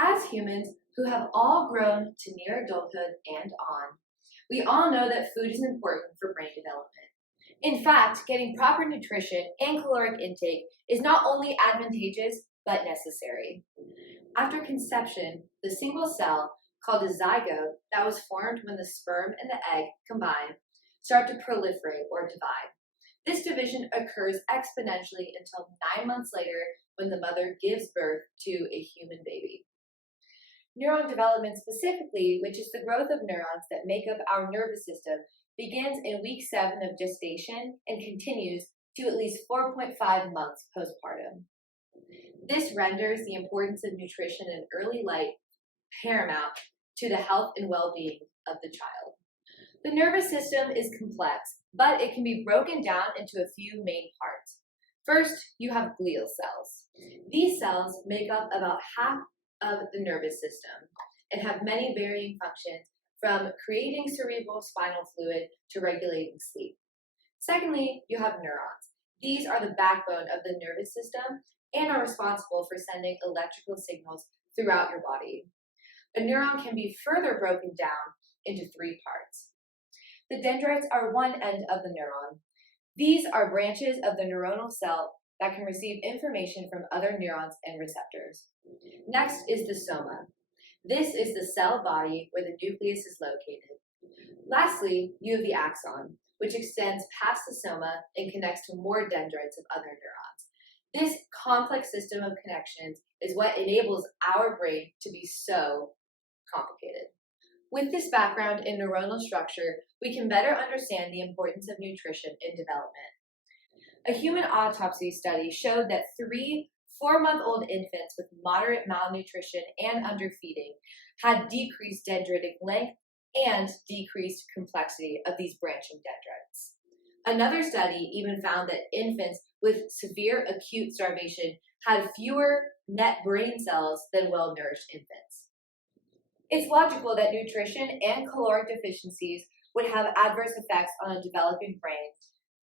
As humans who have all grown to near adulthood and on, we all know that food is important for brain development. In fact, getting proper nutrition and caloric intake is not only advantageous, but necessary. After conception, the single cell, called a zygote, that was formed when the sperm and the egg combine, start to proliferate or divide. This division occurs exponentially until 9 months later when the mother gives birth to a human baby. Neuron development specifically, which is the growth of neurons that make up our nervous system, begins in week 7 of gestation and continues to at least 4.5 months postpartum. This renders the importance of nutrition in early life paramount to the health and well-being of the child. The nervous system is complex, but it can be broken down into a few main parts. First, you have glial cells. These cells make up about half of the nervous system and have many varying functions, from creating cerebral spinal fluid to regulating sleep. Secondly, you have neurons. These are the backbone of the nervous system and are responsible for sending electrical signals throughout your body. A neuron can be further broken down into 3 parts. The dendrites are one end of the neuron. These are branches of the neuronal cell that can receive information from other neurons and receptors. Next is the soma. This is the cell body where the nucleus is located. Lastly, you have the axon, which extends past the soma and connects to more dendrites of other neurons. This complex system of connections is what enables our brain to be so complicated. With this background in neuronal structure, we can better understand the importance of nutrition in development. A human autopsy study showed that 3 4-month-old infants with moderate malnutrition and underfeeding had decreased dendritic length and decreased complexity of these branching dendrites. Another study even found that infants with severe acute starvation had fewer net brain cells than well-nourished infants. It's logical that nutrition and caloric deficiencies would have adverse effects on a developing brain,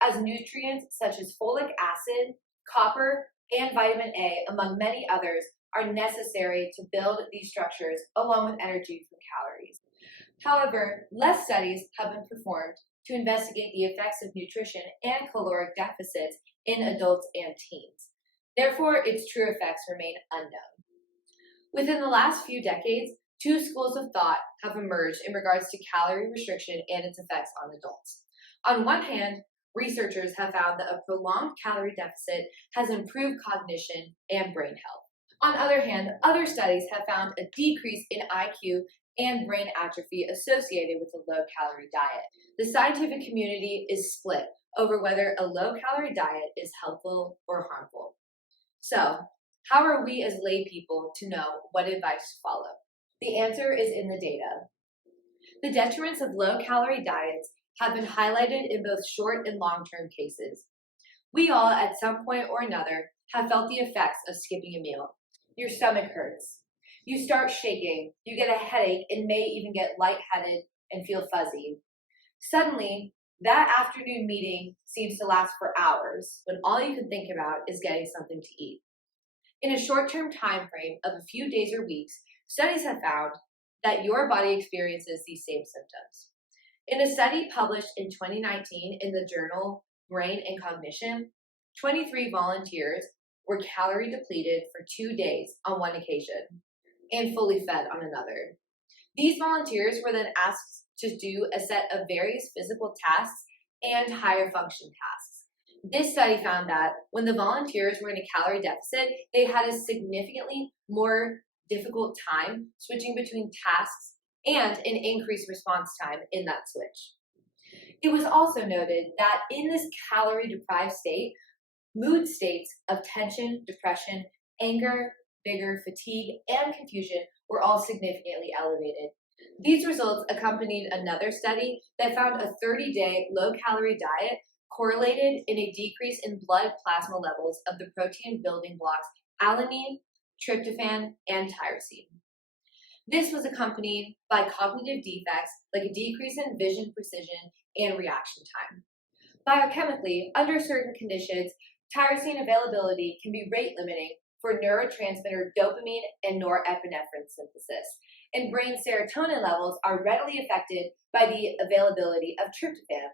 as nutrients such as folic acid, copper, and vitamin A, among many others, are necessary to build these structures along with energy from calories. However, less studies have been performed to investigate the effects of nutrition and caloric deficits in adults and teens. Therefore, its true effects remain unknown. Within the last few decades, 2 schools of thought have emerged in regards to calorie restriction and its effects on adults. On one hand, researchers have found that a prolonged calorie deficit has improved cognition and brain health. On the other hand, other studies have found a decrease in IQ and brain atrophy associated with a low-calorie diet. The scientific community is split over whether a low-calorie diet is helpful or harmful. So, how are we as lay people to know what advice to follow? The answer is in the data. The detriments of low-calorie diets have been highlighted in both short and long-term cases. We all, at some point or another, have felt the effects of skipping a meal. Your stomach hurts. You start shaking, you get a headache, and may even get lightheaded and feel fuzzy. Suddenly, that afternoon meeting seems to last for hours, when all you can think about is getting something to eat. In a short-term time frame of a few days or weeks, studies have found that your body experiences these same symptoms. In a study published in 2019 in the journal Brain and Cognition, 23 volunteers were calorie depleted for 2 days on one occasion and fully fed on another. These volunteers were then asked to do a set of various physical tasks and higher function tasks. This study found that when the volunteers were in a calorie deficit, they had a significantly more difficult time switching between tasks and an increased response time in that switch. It was also noted that in this calorie-deprived state, mood states of tension, depression, anger, vigor, fatigue, and confusion were all significantly elevated. These results accompanied another study that found a 30-day low-calorie diet correlated in a decrease in blood plasma levels of the protein building blocks alanine, tryptophan, and tyrosine. This was accompanied by cognitive defects like a decrease in vision precision and reaction time. Biochemically, under certain conditions, tyrosine availability can be rate limiting for neurotransmitter dopamine and norepinephrine synthesis, and brain serotonin levels are readily affected by the availability of tryptophan.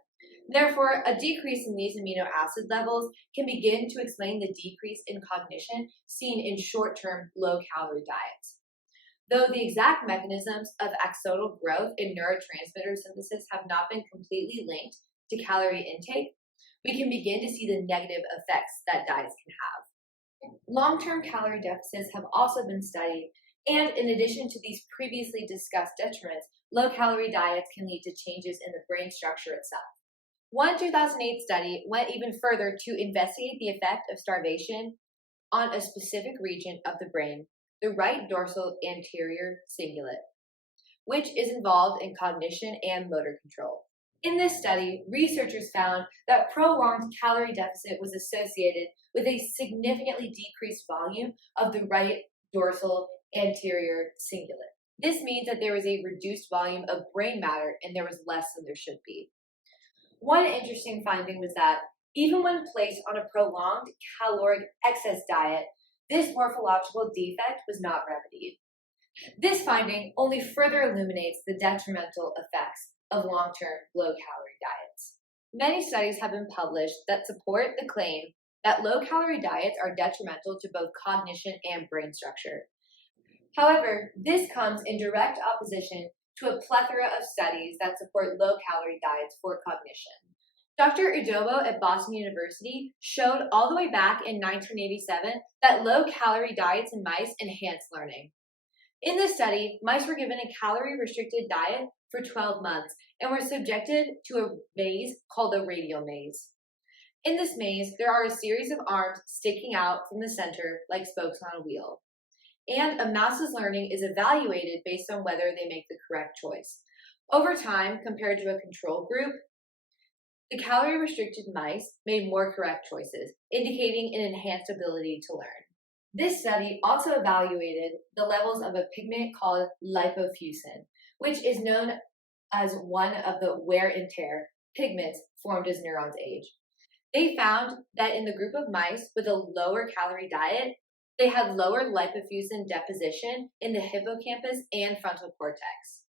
Therefore, a decrease in these amino acid levels can begin to explain the decrease in cognition seen in short-term low-calorie diets. Though the exact mechanisms of axonal growth and neurotransmitter synthesis have not been completely linked to calorie intake, we can begin to see the negative effects that diets can have. Long-term calorie deficits have also been studied, and in addition to these previously discussed detriments, low-calorie diets can lead to changes in the brain structure itself. One 2008 study went even further to investigate the effect of starvation on a specific region of the brain, the right dorsal anterior cingulate, which is involved in cognition and motor control. In this study, researchers found that prolonged calorie deficit was associated with a significantly decreased volume of the right dorsal anterior cingulate. This means that there was a reduced volume of brain matter and there was less than there should be. One interesting finding was that even when placed on a prolonged caloric excess diet, this morphological defect was not remedied. This finding only further illuminates the detrimental effects of long-term low-calorie diets. Many studies have been published that support the claim that low-calorie diets are detrimental to both cognition and brain structure. However, this comes in direct opposition to a plethora of studies that support low-calorie diets for cognition. Dr. Udobo at Boston University showed all the way back in 1987 that low-calorie diets in mice enhance learning. In this study, mice were given a calorie-restricted diet for 12 months and were subjected to a maze called a radial maze. In this maze, there are a series of arms sticking out from the center like spokes on a wheel. And a mouse's learning is evaluated based on whether they make the correct choice. Over time, compared to a control group, the calorie-restricted mice made more correct choices, indicating an enhanced ability to learn. This study also evaluated the levels of a pigment called lipofuscin, which is known as one of the wear and tear pigments formed as neurons age. They found that in the group of mice with a lower calorie diet, they had lower lipofuscin deposition in the hippocampus and frontal cortex.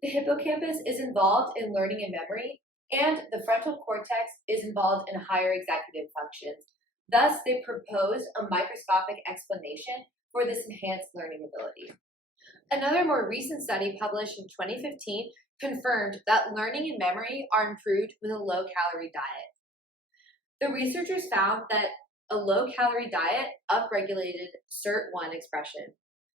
The hippocampus is involved in learning and memory, and the frontal cortex is involved in higher executive functions. Thus, they proposed a microscopic explanation for this enhanced learning ability. Another more recent study published in 2015 confirmed that learning and memory are improved with a low-calorie diet. The researchers found that a low-calorie diet upregulated SIRT1 expression.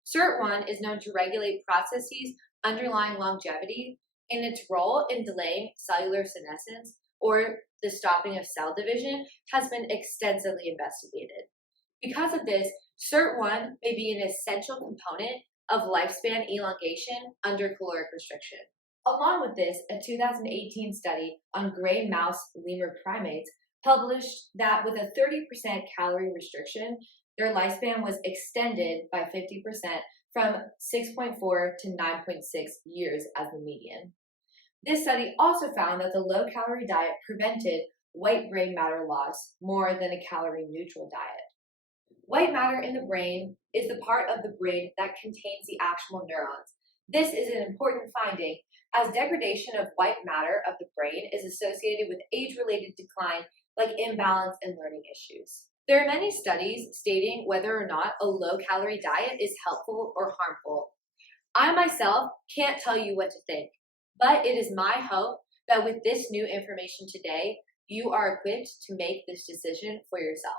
SIRT1 is known to regulate processes underlying longevity, and its role in delaying cellular senescence, or the stopping of cell division, has been extensively investigated. Because of this, SIRT1 may be an essential component of lifespan elongation under caloric restriction. Along with this, a 2018 study on gray mouse lemur primates published that with a 30% calorie restriction, their lifespan was extended by 50% from 6.4 to 9.6 years as the median. This study also found that the low-calorie diet prevented white brain matter loss more than a calorie-neutral diet. White matter in the brain is the part of the brain that contains the actual neurons. This is an important finding, as degradation of white matter of the brain is associated with age-related decline like imbalance and learning issues. There are many studies stating whether or not a low-calorie diet is helpful or harmful. I myself can't tell you what to think, but it is my hope that with this new information today, you are equipped to make this decision for yourself.